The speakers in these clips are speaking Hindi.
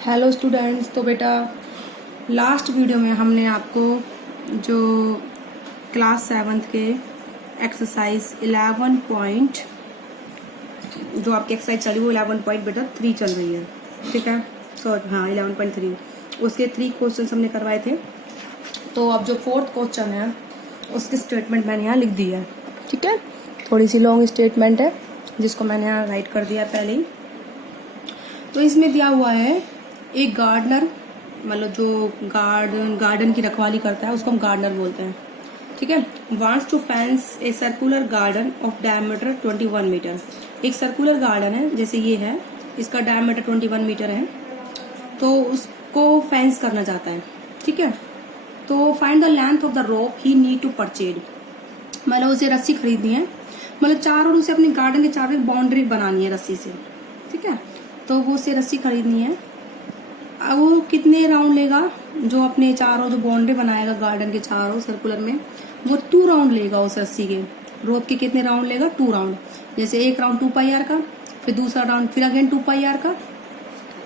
Hello students. तो बेटा लास्ट वीडियो में हमने आपको जो क्लास 7th के एक्सरसाइज 11 पॉइंट जो आपकी एक्सरसाइज चली वो 11 पॉइंट बेटा 3 चल रही है, ठीक है। सॉरी हाँ 11.3 उसके 3 क्वेश्चन हमने करवाए थे। तो अब जो 4th क्वेश्चन है उसकी स्टेटमेंट मैंने यहाँ लिख दी है, ठीक है। थोड़ी सी लॉन्ग स्टेटमेंट है जिसको मैंने यहाँ राइट कर दिया पहले ही। तो इसमें दिया हुआ है एक गार्डनर, मतलब जो गार्डन की रखवाली करता है उसको हम गार्डनर बोलते हैं, ठीक है। Wants to fence a circular garden of diameter 21 metre. एक सर्कुलर गार्डन है, जैसे ये है, इसका डायमीटर 21 मीटर है, तो उसको फेंस करना चाहता है, ठीक है। तो find the length of the rope he need to purchased, मतलब उसे रस्सी खरीदनी है, मतलब चारों उसे अपने गार्डन के चारों बाउंड्री बनानी है रस्सी से, ठीक है। तो वो उसे रस्सी खरीदनी है। अब वो कितने राउंड लेगा, जो अपने चारों जो बाउंड्री बनाएगा गार्डन के चारों सर्कुलर में, वो 2 राउंड लेगा उस रस्सी के। रोप के कितने राउंड लेगा, 2 राउंड। जैसे एक राउंड 2 पाई आर का, फिर दूसरा राउंड फिर अगेन 2 पाई आर का,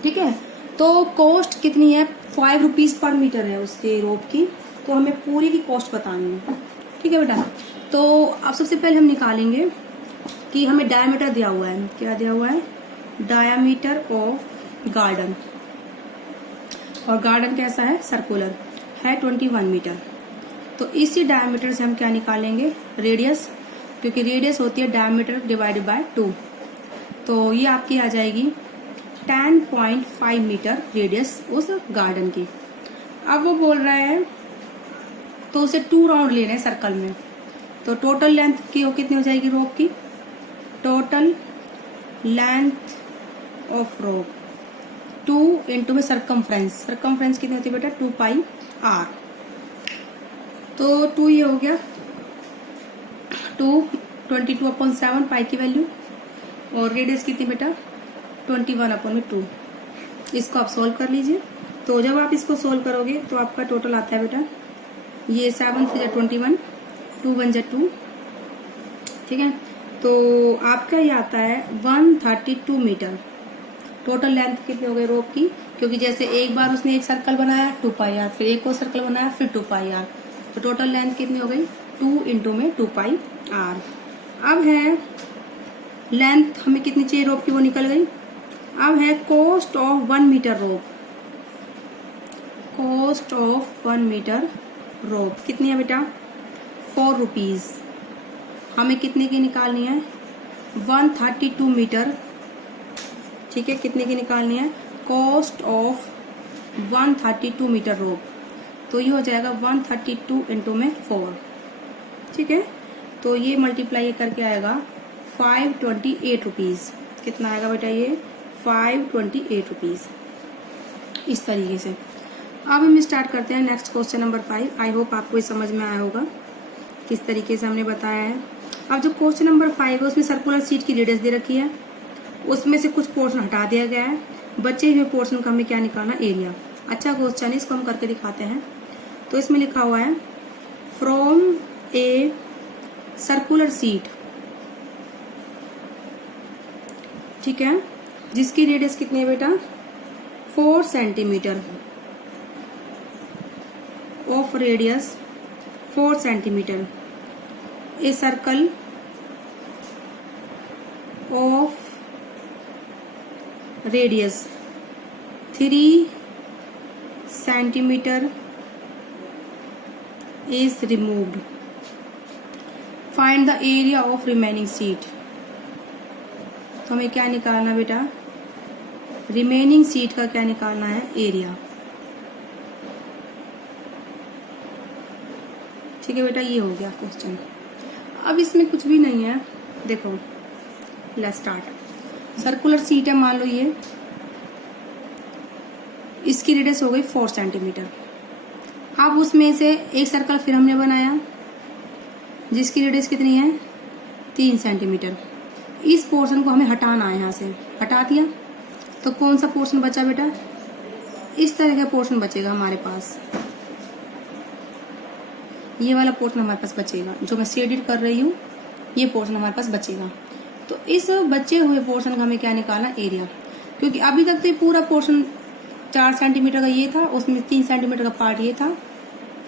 ठीक है। तो कॉस्ट कितनी है, 5 रुपीज पर मीटर है उसके रोप की। तो हमें पूरी की कॉस्ट बतानी है, ठीक है बेटा। तो अब सबसे पहले हम निकालेंगे कि हमें डायमीटर दिया हुआ है, क्या दिया हुआ है, डायमीटर ऑफ गार्डन, और गार्डन कैसा है, सर्कुलर है, 21 मीटर। तो इसी डायमीटर से हम क्या निकालेंगे, रेडियस, क्योंकि रेडियस होती है डायमीटर डिवाइडेड बाय 2। तो ये आपकी आ जाएगी 10.5 मीटर रेडियस उस गार्डन की। अब वो बोल रहा है तो उसे 2 राउंड लेने हैं सर्कल में। तो टोटल लेंथ की वो कितनी हो जाएगी रोप की, total length of rope 2 into में सरकमफ्रेंस कितनी होती है बेटा, 2 पाई आर। तो 2 ये हो गया 22/7 पाई की वैल्यू, और रेडियस कितनी बेटा 21/2। इसको आप सोल्व कर लीजिए। तो जब आप इसको सोल्व करोगे तो आपका टोटल आता है बेटा, ये 7 3 21, 2 1 2, ठीक है। तो आपका ये आता है 132 मीटर। टोटल लेंथ कितनी हो गई रोप की, क्योंकि जैसे एक बार उसने एक सर्कल बनाया 2 पाई आर, फिर एक और सर्कल बनाया फिर 2 पाई आर, तो टोटल लेंथ कितनी हो गई 2 इंटू में 2 पाई आर। अब है लेंथ हमें कितनी चाहिए रोप की, वो निकल गई। अब है cost of 1 metre rope, cost of 1 metre rope कितनी है बेटा, 4 रुपीज। हमें कितने की निकालनी है, 132 मीटर, ठीक है। कितने की निकालनी है, कॉस्ट ऑफ 132 मीटर रोप। तो ये हो जाएगा 132 इंटू में 4, ठीक है। तो ये मल्टीप्लाई करके आएगा 528 रुपीज। कितना आएगा बेटा, ये 528 रुपीज। इस तरीके से अब हम स्टार्ट करते हैं next question number 5। I hope आपको ये समझ में आया होगा किस तरीके से हमने बताया है। अब जो क्वेश्चन नंबर 5 है उसमें सर्कुलर शीट की रेडियस दे रखी है, उसमें से कुछ पोर्शन हटा दिया गया है, बचे हुए पोर्शन का हमें क्या निकालना, एरिया। अच्छा क्वेश्चन है, इसको हम करके दिखाते हैं। तो इसमें लिखा हुआ है फ्रॉम ए सर्कुलर शीट, ठीक है, जिसकी रेडियस कितनी है बेटा 4 centimetre, of radius 4 centimetre, a circle of radius 3 centimetre is removed. Find the area of remaining sheet. तो हमें क्या निकालना बेटा, रिमेनिंग सीट का क्या निकालना है, एरिया, ठीक है बेटा। ये हो गया क्वेश्चन। अब इसमें कुछ भी नहीं है, देखो लेट्स स्टार्ट। सर्कुलर सीट है, मान लो ये, इसकी रेडियस हो गई 4 सेंटीमीटर। अब उसमें से एक सर्कल फिर हमने बनाया जिसकी रेडियस कितनी है 3 सेंटीमीटर। इस पोर्शन को हमें हटाना है, यहाँ से हटा दिया तो कौन सा पोर्शन बचा बेटा, इस तरह का पोर्शन बचेगा हमारे पास, ये वाला पोर्शन हमारे पास बचेगा, जो मैं शेडेड कर रही हूँ ये पोर्शन हमारे पास बचेगा। तो इस बचे हुए पोर्शन का हमें क्या निकालना, एरिया, क्योंकि अभी तक तो ये पूरा पोर्शन 4 सेंटीमीटर का ये था, उसमें 3 सेंटीमीटर का पार्ट ये था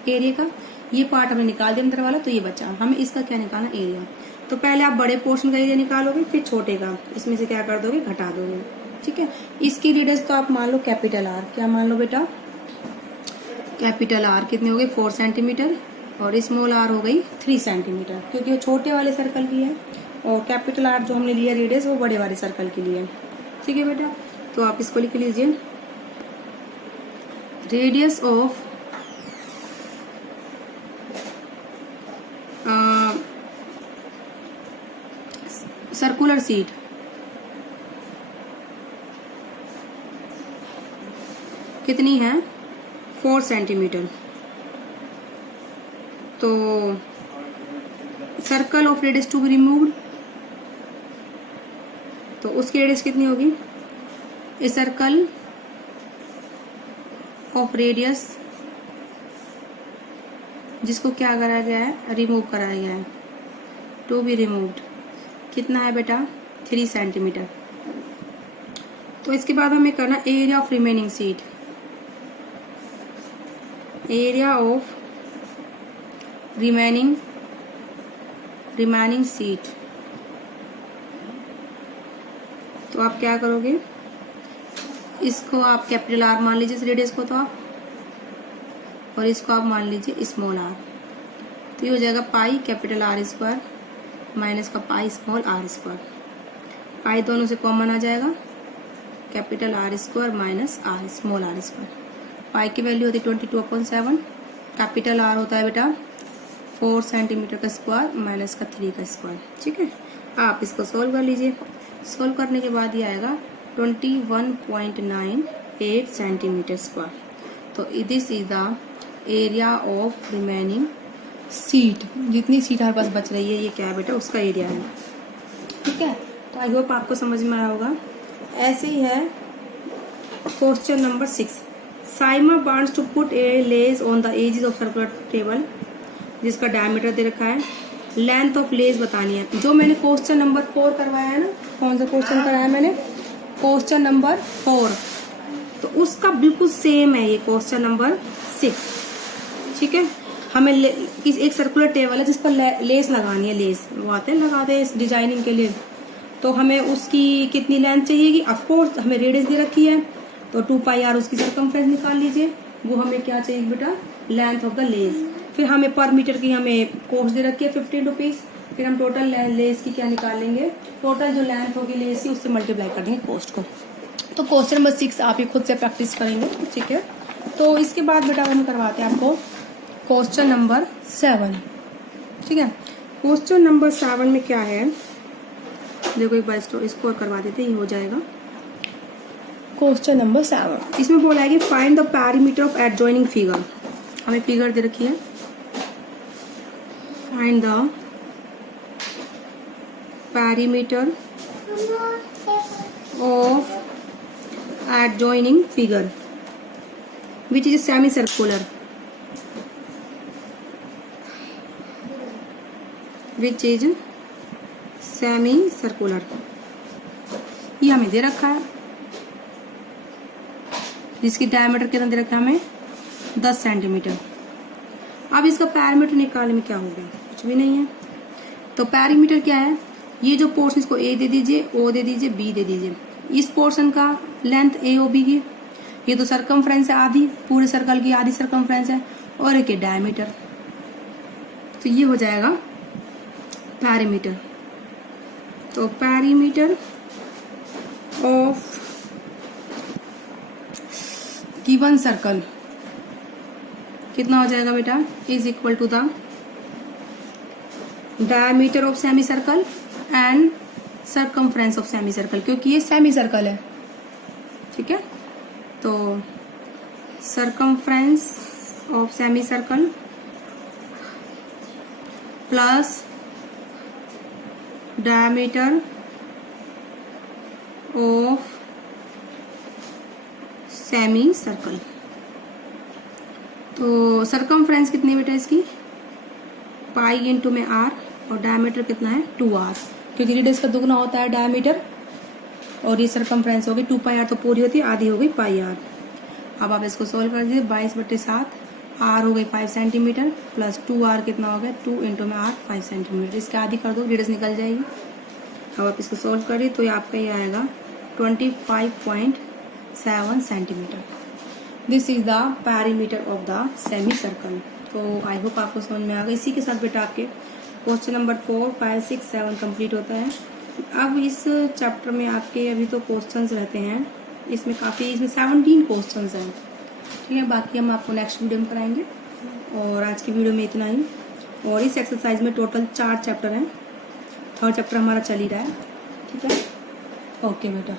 एरिया का, ये पार्ट हमने निकाल दिया अंदर वाला, तो ये बचा। हमें इसका क्या निकालना, एरिया। तो पहले आप बड़े पोर्शन का एरिया निकालोगे, फिर छोटे का, इसमें से क्या कर दोगे, घटा दोगे। ठीक है, इसकी रेडियस तो आप मान लो कैपिटल आर। क्या मान लो बेटा, कैपिटल आर कितने हो गए, 4 सेंटीमीटर, और स्मॉल आर हो गई 3 सेंटीमीटर, क्योंकि वो छोटे वाले सर्कल की है, और कैपिटल आर जो हमने लिया रेडियस वो बड़े वाले सर्कल के लिए है। ठीक है बेटा, तो आप इसको लिख लीजिए, रेडियस ऑफ सर्कुलर शीट कितनी है, 4 सेंटीमीटर। तो circle of radius to be removed, तो उसकी रेडियस कितनी होगी, ए सर्कल ऑफ रेडियस जिसको क्या कराया गया है, रिमूव कराया गया है, टू बी रिमूव्ड, कितना है बेटा, 3 सेंटीमीटर। तो इसके बाद हमें करना area of remaining sheet, area of remaining sheet. तो आप क्या करोगे, इसको आप कैपिटल आर मान लीजिए इस रेडियस को, तो आप, और इसको आप मान लीजिए स्मॉल आर। तो ये हो जाएगा pi capital R square minus का pi small R square. Pi दोनों से कॉमन आ जाएगा, capital R square minus R small R square. Pi की वैल्यू होती है 22/7, कैपिटल आर होता है बेटा 4 सेंटीमीटर का स्क्वायर माइनस का 3 का स्क्वायर। ठीक है, आप इसको सोल्व कर लीजिए। सोल्व करने के बाद ये आएगा 21.98 सेंटीमीटर स्क्वायर। तो this is the area of remaining seat, जितनी सीट हमारे पास बच रही है ये क्या है बेटा, उसका एरिया है। ठीक है, तो आई होप आपको समझ में आया होगा। ऐसे ही है question number 6, Saima wants to put a lace on the edges of circular table, जिसका डायमीटर दे रखा है, लेंथ ऑफ लेस बतानी है। जो मैंने क्वेश्चन नंबर 4 करवाया है ना, कौन सा क्वेश्चन कराया मैंने, क्वेश्चन नंबर 4, तो उसका बिल्कुल सेम है ये क्वेश्चन नंबर 6। ठीक है, हमें एक सर्कुलर टेबल है जिस पर लेस लगानी है, लेस वो आते हैं लगाते हैं इस डिजाइनिंग के लिए। तो हमें उसकी कितनी लेंथ चाहिएगी, ऑफकोर्स हमें रेडियस दे रखी है, तो 2πr उसकी सरकमफ्रेंस निकाल लीजिए। वो हमें क्या चाहिए बेटा, लेंथ ऑफ द लेस। फिर हमें पर मीटर की हमें कॉस्ट दे रखी है 15 रुपीज। फिर हम टोटल लेस की क्या निकालेंगे, टोटल जो लेंथ होगी लेस की उससे मल्टीप्लाई कर देंगे कॉस्ट को। तो क्वेश्चन नंबर 6 आप ही खुद से प्रैक्टिस करेंगे। ठीक है, तो इसके बाद बेटा हम करवाते हैं आपको क्वेश्चन नंबर 7। ठीक है, क्वेश्चन नंबर 7 में क्या है, देखो एक बार इसको करवा देते हैं, ये हो जाएगा क्वेश्चन नंबर 7। इसमें बोला है कि find the perimeter of adjoining figure. हमें फिगर दे रखी है, find the perimeter of adjoining figure which is semi circular, which is semi circular. ये हमें दे रखा है, जिसकी डायमीटर कितना दे रखा है हमें, 10 सेंटीमीटर। अब इसका पैरामीटर निकालने में क्या हो गया, कुछ भी नहीं है। तो पैरामीटर क्या है, ये जो पोर्शन इसको ए दे दीजिए, ओ दे दीजिए, बी दे दीजिए। इस पोर्शन का लेंथ ए ओ बी की, ये तो सरकमफ्रेंस है आधी, पूरे सर्कल की आधी सरकमफ्रेंस है, और एक डायमीटर। तो ये हो जाएगा पैरीमीटर। तो पैरीमीटर ऑफ गिवन सर्कल कितना हो जाएगा बेटा, is equal to the diameter of semicircle and circumference of semicircle, क्योंकि ये सेमी सर्कल है। ठीक है, तो circumference of semicircle plus diameter of semicircle. तो सरकमफ्रेंस कितनी बेटा इसकी, पाई इंटू में आर, और डायमीटर कितना है 2r, क्योंकि रेडियस का दुगना होता है डायमीटर, और ये सरकमफ्रेंस हो गई 2πr, तो पूरी होती है आधी हो गई πr। अब आप इसको सोल्व कर दीजिए। 22/7 आर हो गई 5 सेंटीमीटर प्लस 2r कितना हो गया 2 इंटू में आर 5 सेंटीमीटर। इसके आधी कर दो, रेडियस निकल जाएगी। अब आप इसको सोल्व करिए तो ये आपका ये आएगा 25.7 centimetre. This is the perimeter of the semi circle. तो आई होप आपको समझ में आ गया। इसी के साथ बेटा आपके क्वेश्चन नंबर 4, 5, 6, 7 कंप्लीट होता है। अब इस चैप्टर में आपके अभी तो क्वेश्चंस रहते हैं, इसमें 17 क्वेश्चंस हैं, ठीक है। बाकी हम आपको नेक्स्ट वीडियो में कराएंगे। और आज की वीडियो में इतना ही। और इस एक्सरसाइज में टोटल 4 चैप्टर हैं, 3rd चैप्टर हमारा चल ही रहा है, ठीक है। ओके बेटा।